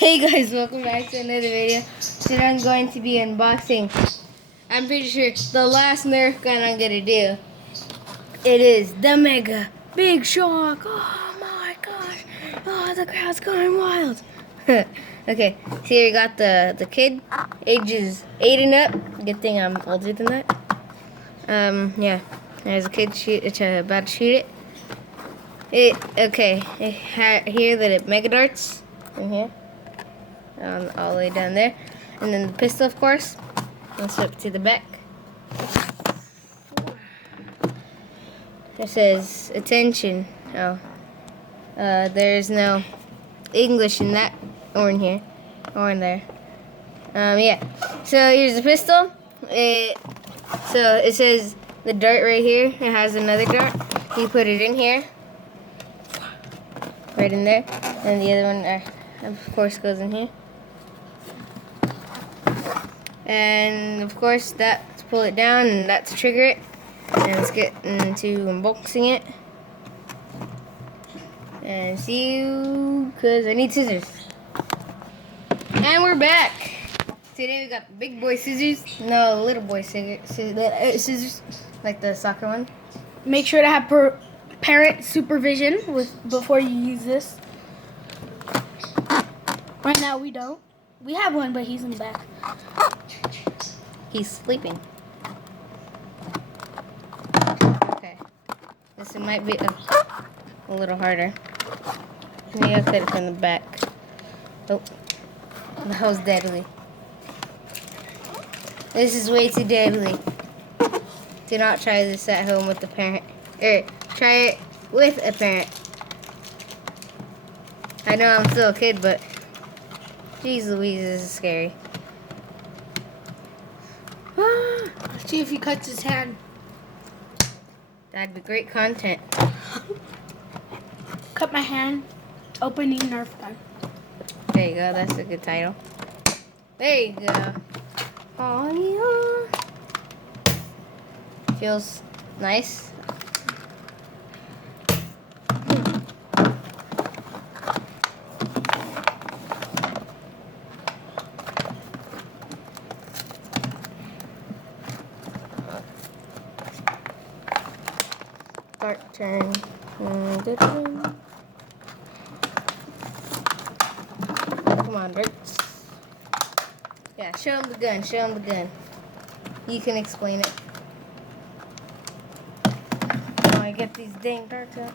Hey guys, welcome back to another video. Today I'm going to be unboxing, I'm pretty sure, the last Nerf gun I'm going to do. It is the Mega Big Shock. Oh my gosh. Oh, the crowd's going wild. Okay, so here we got the kid, ages 8 and up. Good thing I'm older than that. Yeah, there's a kid about to shoot it. Here the Mega Darts in here. All the way down there, and then the pistol, of course. Let's flip to the back. It says attention. Oh, there's no English in that or in here or in there. Yeah. So here's the pistol. So it says the dart right here. It has another dart. You put it in here, right in there, and the other one, of course, goes in here. And of course, that's pull it down, and that's trigger it. And let's get into unboxing it. And see you, because I need scissors. And we're back. Today we got the big boy scissors. No, little boy scissors, like the soccer one. Make sure to have parent supervision before you use this. Right now we don't. We have one, but he's in the back. He's sleeping. Okay. This might be a little harder. Maybe I'll cut it from the back. Oh, that was deadly. This is way too deadly. Do not try this at home with a parent. Try it with a parent. I know I'm still a kid, but jeez Louise, this is scary. Let's see if he cuts his hand. That'd be great content. Cut my hand. Opening Nerf gun. There you go. That's a good title. There you go. Oh yeah. Feels nice. Start turn. Come on, Dirks. Yeah, show him the gun. Show him the gun. You can explain it. Oh, I get these dang darts out.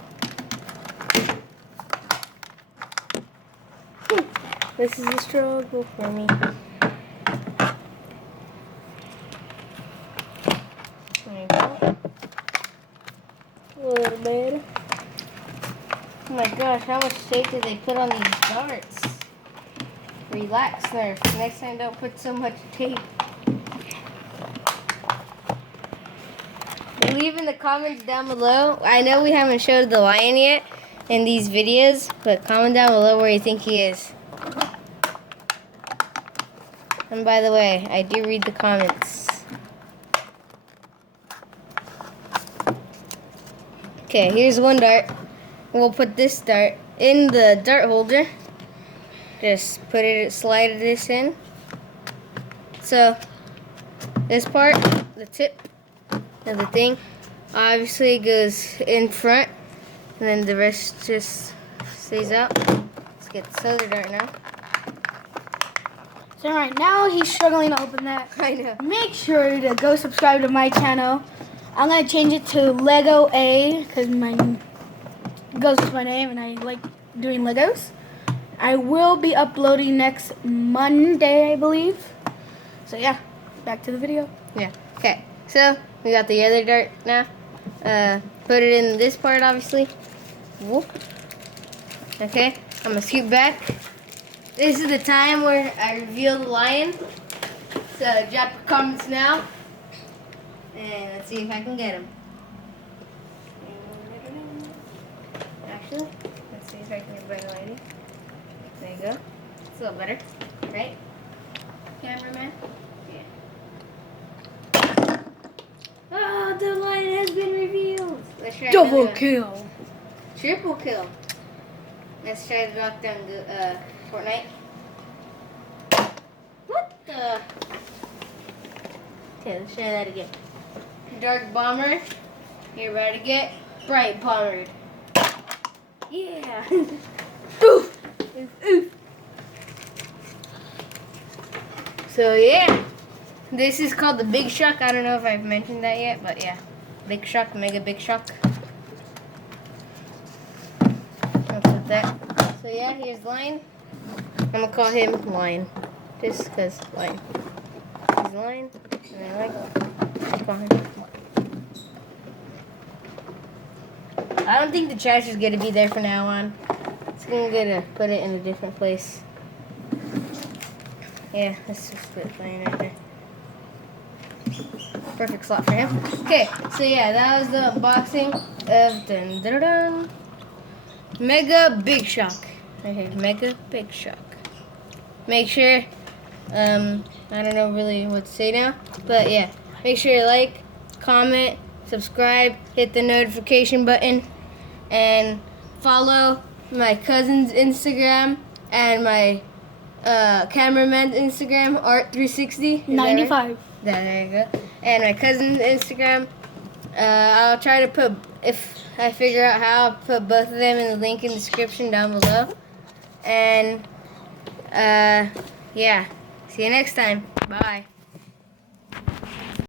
This is a struggle for me. There you go. A little better. Oh my gosh, how much tape did they put on these darts? Relax, Nerf. Next time, don't put so much tape. Leave in the comments down below. I know we haven't showed the lion yet in these videos, but comment down below where you think he is. And by the way, I do read the comments. Okay, here's one dart. We'll put this dart in the dart holder. Just slide this in. So, this part, the tip of the thing, obviously goes in front, and then the rest just stays out. Let's get this other dart now. So right now he's struggling to open that. I know. Make sure to go subscribe to my channel. I'm gonna change it to Lego A because mine goes with my name and I like doing Legos. I will be uploading next Monday, I believe. So yeah, back to the video. Yeah. Okay. So we got the other dart now. Put it in this part, obviously. Whoop. Okay. I'm gonna scoot back. This is the time where I reveal the lion. So drop your comments now. And let's see if I can get him. Actually, let's see if I can get by the lady. There you go. It's a little better, right? Cameraman? Yeah. Oh, the lion has been revealed. Let's try Double kill. Triple kill. Let's try to knock down Fortnite. Okay, let's try that again. Dark bomber. You're about to get bright bombered. Yeah. Oof. Oof. So yeah, this is called the Big Shock. I don't know if I've mentioned that yet, but yeah, Big Shock, Mega Big Shock. I'll put that. So yeah, here's Lion. I'm gonna call him Lion, just cause Lion. He's Lion, and I like to call him Lion. I don't think the trash is gonna be there from now on. It's gonna put it in a different place. Yeah, let's just put Lion right there. Perfect slot for him. Okay, so yeah, that was the unboxing of Mega Big Shock. Right here, Mega Big Shock. Make sure, I don't know really what to say now, but yeah, make sure you like, comment, subscribe, hit the notification button, and follow my cousin's Instagram and my cameraman's Instagram, Art360. 95. There you go. And my cousin's Instagram. I'll try to put, if I figure out how, I'll put both of them in the link in the description down below. And yeah, see you next time. Bye.